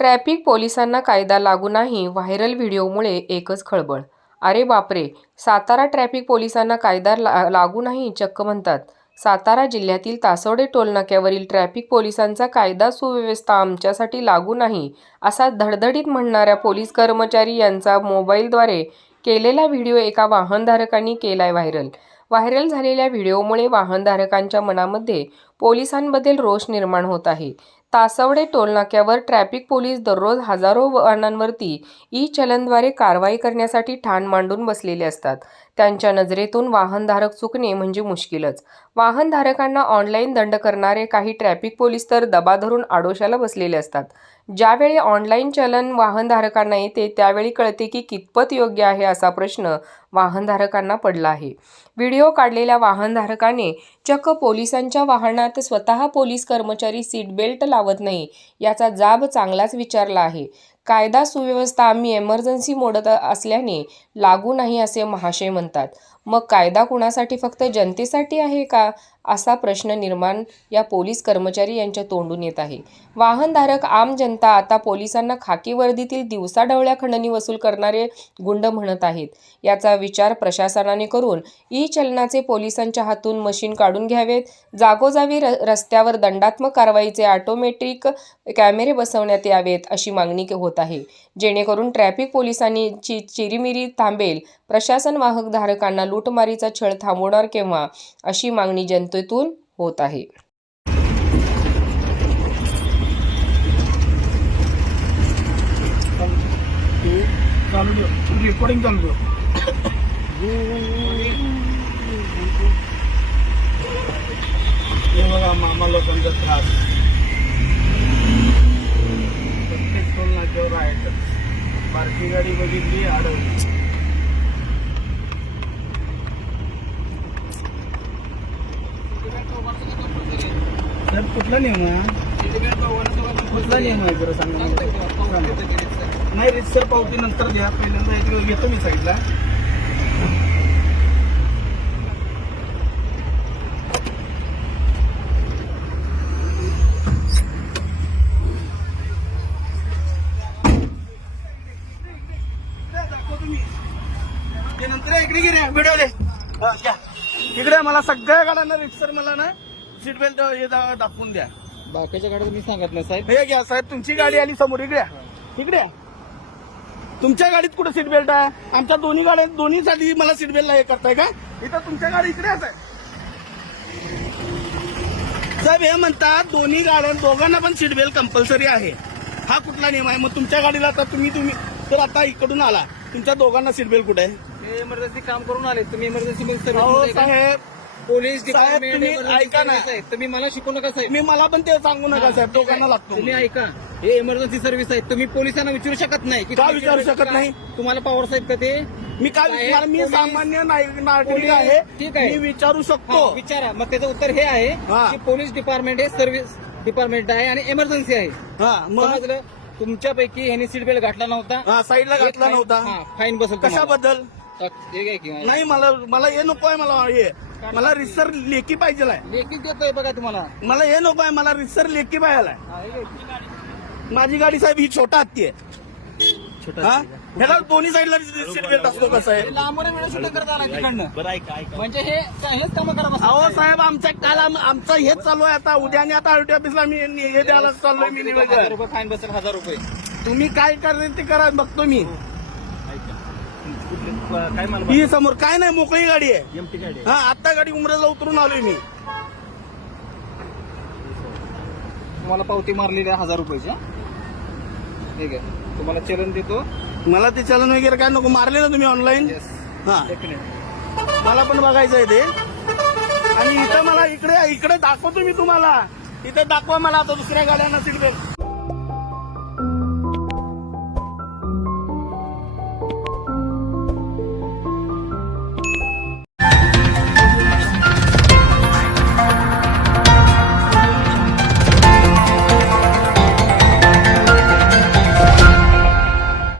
Traffic पोलिसांना कायदा लागू नाही व्हायरल व्हिडिओमुळे एकच खळबळ. अरे बापरे सातारा ट्रॅफिक पोलिसांना कायदा ला लागू नाही चक्क म्हणतात. सातारा जिल्ह्यातील तासवडे टोलनाक्यावरील ट्रॅफिक पोलिसांचा कायदा सुव्यवस्था आमच्यासाठी लागू नाही असा धडधडीत म्हणणाऱ्या पोलीस कर्मचारी यांचा मोबाईलद्वारे केलेला व्हिडिओ एका वाहनधारकांनी केलाय व्हायरल. व्हायरल झालेल्या व्हिडिओमुळे वाहनधारकांच्या मनामध्ये पोलिसांबद्दल रोष निर्माण होत आहे. तासवडे टोलनाक्यावर ट्रॅफिक पोलीस दररोज हजारो वाहनांवरती ई चलनद्वारे कारवाई करण्यासाठी ठाण मांडून बसलेले असतात. त्यांच्या नजरेतून वाहनधारक चुकणे म्हणजे मुश्किलच. वाहनधारकांना ऑनलाईन दंड करणारे काही ट्रॅफिक पोलीस तर दबा धरून आडोशाला बसलेले असतात. ज्यावेळी ऑनलाईन चलन वाहनधारकांना येते त्यावेळी कळते की कितपत योग्य आहे असा प्रश्न वाहनधारकांना पडला आहे. व्हिडिओ काढलेल्या वाहनधारकाने चक्क पोलिसांच्या वाहनात स्वतः पोलीस कर्मचारी सीट बेल्ट लावत नाही याचा जाब चांगलाच विचारला आहे. कायदा सुव्यवस्था आम्ही एमर्जन्सी मोडत असल्याने लागू नाही असे महाशय म्हणतात. मग कायदा कुणासाठी फक्त जनतेसाठी आहे का? असा प्रश्न निर्माण या पोलीस कर्मचारी यांच्या तोंडून येत आहे. वाहनधारक आम जनता आता पोलिसांना खाकी वर्दीतील दिवसाढवळ्या खंडणी वसूल करणारे गुंड म्हणत आहेत. याचा विचार प्रशासनाने करून ई चलनाचे पोलिसांच्या हातून मशीन काढून घ्यावेत. जागोजागी र रस्त्यावर दंडात्मक कारवाईचे ऑटोमॅटिक कॅमेरे बसवण्यात यावेत अशी मागणी होत आहे. जेणेकरून ट्रॅफिक पोलिसांनी ची चिरीमिरी थांबेल. प्रशासन वाहकधारकांना लूटमारीचा छळ थांबवणार केव्हा? अशी मागणी जनतेतून होत आहे. रेकॉर्डिंग चालू हे बघा मामा लोकांचा त्रास. प्रत्येक टोल नाक्यावर आहे बारकी गाडी बघितली अडवली कुठला नियम आहे? कुठला नियम आहे जरा सांगा नाही रितसर पावती नंतर घ्या. पहिल्यांदा एक वेळ घेतो मी साईडला ते नंतर इकडे गिरे व्हिडिओ दे. इकडे मला सगळ्या गाड्यांना रितसर मला ना सीट बेल्ट हे दा- दाखवून द्या. बाकीच्या गाड्या तुम्ही सांगत नाही साहेब. हे घ्या साहेब तुमची गाडी आली समोर इकडे या. इकडे या. तुमच्या गाडीत कुठे सीट बेल्ट आहे? आमच्या दोन्ही गाड्या दोन्हीसाठी मला सीट बेल्ट हे करताय का? इथं तुमच्या गाडी इकडे आहे साहेब. साहेब हे म्हणतात दोन्ही गाड्या दोघांना पण सीट बेल्ट कंपल्सरी आहे. हा कुठला नियम आहे? मग तुमच्या गाडीला आता तुम्ही तुम्ही तर आता इकडून आला. तुमच्या दोघांना सीट बेल्ट कुठे आहे? इमर्जन्सी काम करून आले. तुम्ही इमर्जन्सी मध्ये अहो साहेब पोलीस साहेब, डिपार्टमेंट तुम्ही ऐका ना. आहे तुम्ही मला शिकू नका साहेब. मी मला पण ते सांगू नका साहेब. दोघांना लागतो. तुम्ही ऐका. हे इमर्जन्सी सर्व्हिस आहे तुम्ही पोलिसांना विचारू शकत नाही. की का तुम्ही विचारू का- शकत नाही? तुम्हाला पॉवर साहेब का ते? मी काय साहेब, विचार मी पोलीस- सामान्य नागरिक नागरिक पोलीस- आहे. ठीक आहे. मी विचारू शकतो. हा, विचारा. मग त्याचं उत्तर हे आहे हा. की पोलीस डिपार्टमेंट हे सर्व्हिस डिपार्टमेंट आहे आणि इमर्जन्सी आहे. हा मग? समजलं? तुमच्यापैकी ह्यांनी सीट बेल्ट घातला नव्हता. हा साईडला घातला नव्हता. फाईन- बसल तुम्हाला. कशाबद्दल? हे घ्या की नाही मला मला हे नको आहे मला हे. मला रिसर लेखी पाहिजे आहे लेखी देतोय बघा तुम्हाला मला हे नको आहे मला रिसर लेखी पाहिजे आहे हा, हे. माझी गाडी साहेब ही छोटा हत्ती आहे हा ह्याला दोन्ही साईडला सीट बेल्ट असतो कसं आहे हे लांबून वेळ शूटिंग करता आला तिकडनं म्हणजे हे हेच काम करा बसा. अहो साहेब आमच्या काल आम- आमचं हेच चालू आहे आता उद्या आणि आता आरटी ऑफिसला मी हे द्यायला चाललोय मी हजार निवेदन रुपये फाईन बसेल हजार रुपये तुम्ही काय करायचं ते करा बघतो मी ही समोर काय नाही मोकळी गाडी आहे. हा आता गाडी उमरेला उतरून आलोय मी. तुम्हाला पावती मारलेली आहे हजार रुपयाची हा? ठीक आहे. तुम्हाला चलन देतो. मला ते चलन वगैरे काय नको मारले ना तुम्ही ऑनलाईन येस हा. मला पण बघायचं आहे ते. आणि इथं मला इकडे इकडे दाखवतो मी तुम्हाला. इथं दाखवा मला आता दुसऱ्या गाड्यांना सीट बेल्ट